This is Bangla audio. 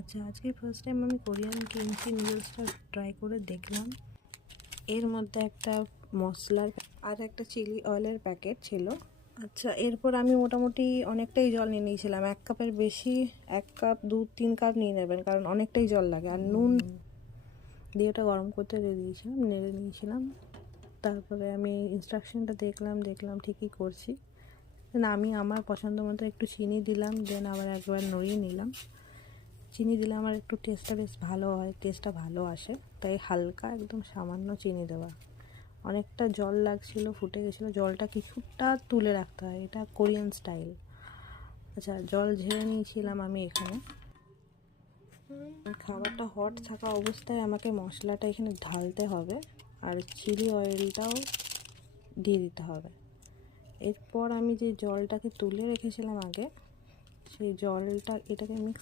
আচ্ছা, আজকে ফার্স্ট টাইম আমি কোরিয়ান কিমচি নুডলসটা ট্রাই করে দেখলাম। এর মধ্যে একটা মশলার আর একটা চিলি অয়েলের প্যাকেট ছিল। আচ্ছা, এরপর আমি মোটামুটি অনেকটাই জল নিয়ে নিয়েছিলাম, 1 কাপের বেশি, 1 কাপ 2-3 কাপ নিয়ে নেবেন, কারণ অনেকটাই জল লাগে। আর নুন দিয়ে ওটা গরম করতে দিয়ে দিয়েছিলাম, নেড়ে নিয়েছিলাম। তারপরে আমি ইনস্ট্রাকশনটা দেখলাম ঠিকই করছি। দেন আমি আমার পছন্দ মতো একটু চিনি দিলাম, দেন আবার একবার নড়িয়ে নিলাম। চিনি দিলে আমার একটু টেস্টটা বেশ ভালো হয়, টেস্টটা ভালো আসে, তাই হালকা একদম সামান্য চিনি দেওয়া। অনেকটা জল লাগছিল, ফুটে গেছিলো, জলটা কিছুটা তুলে রাখতে হয়, এটা কোরিয়ান স্টাইল। আচ্ছা, জল ঝেড়ে নিয়েছিলাম আমি এখানে। খাবারটা হট থাকা অবস্থায় আমাকে মশলাটা এখানে ঢালতে হবে, আর চিলি অয়েলটাও দিয়ে দিতে হবে। এরপর আমি যে জলটাকে তুলে রেখেছিলাম আগে, সেই জলটা এটাকে মিক্স